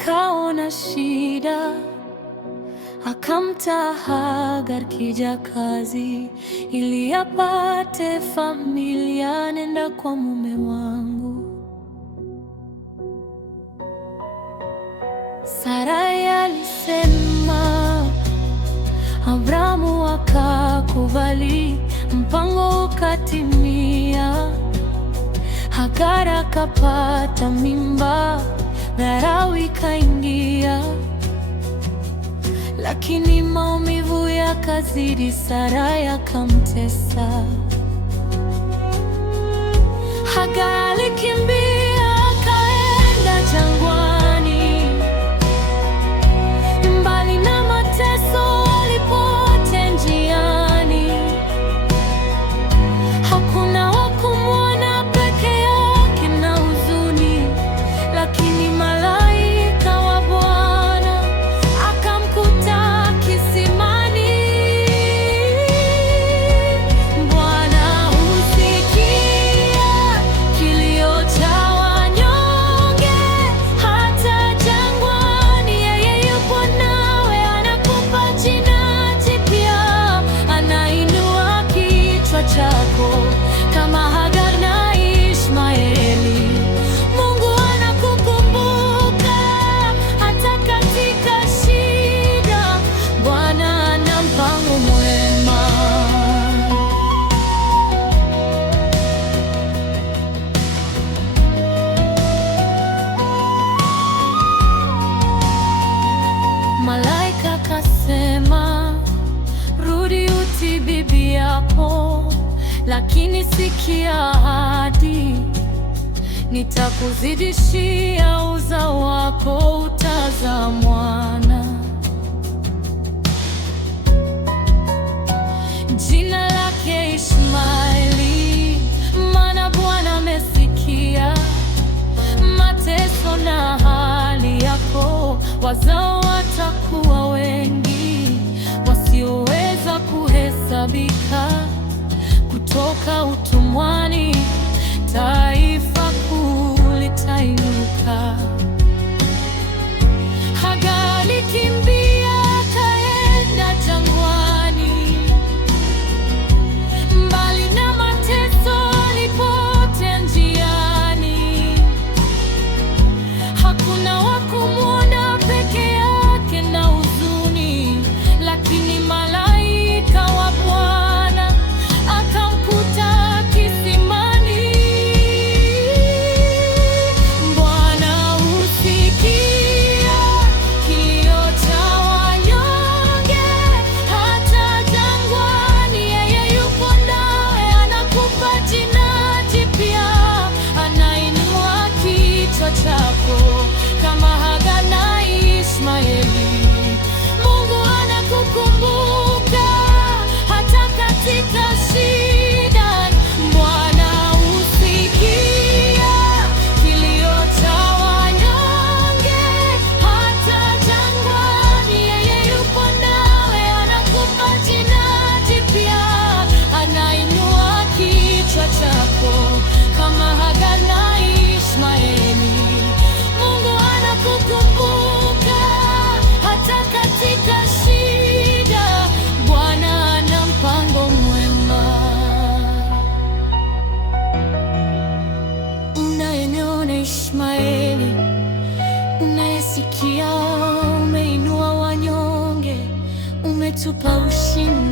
akaona shida, akamta Hagar kijakazi ili apate familia. Nenda kwa mume wangu. Sarai alisema, Abrahamu akakubali, mpango ukatimia. Hagar akapata mimba, dharau ikaingia, lakini maumivu yakazidi, Sarai akamtesa. Hagar alikimbia akaenda jangwani, mbali na mateso. Alipotea njiani, hakuna wa kumwona, peke yake na huzuni, lakini malaika wa Bwana akamkuta kisimani. Bwana husikia kilio cha wanyonge, hata jangwani yeye yupo nawe, anakupa jina jipya, anainua kichwa chako kama Hagar na Ishmaeli. Mungu anakukumbuka hata katika shida. Bwana ana mpango mwema. Malaika kasema, rudi utii bibi yako, lakini sikia ahadi, nitakuzidishia uzao wako, utazaa mwana. Jina lake Ishmaeli, maana Bwana amesikia mateso na hali yako. Wazao watakuwa wengi, wasioweza kuhesabika. Kutoka utumwani taifa kuu litainuka. Hagar alikimbia akaenda jangwani, mbali na mateso. Alipotea njiani, hakuna wa kumwona, peke yake na huzuni, lakini malaika wa Bwana akamkuta kisimani. Bwana husikia kilio cha wanyonge, hata jangwani yeye yupo nawe, anakupa jina jipya, anainua kichwa chako kama Hagar na Ishmaeli. Mungu anakukumbuka hata katika shida. Bwana husikia kilio cha wanyonge, hata jangwani yeye yupo nawe, anakupa jina jipya, anainua kichwa chako kama Hagar na Ishmaeli. Mungu anakukumbuka hata katika shida. Bwana ana mpango mwema. Unayeniona Ishmaeli, unayesikia, umeinua wanyonge, umetupa ushindi.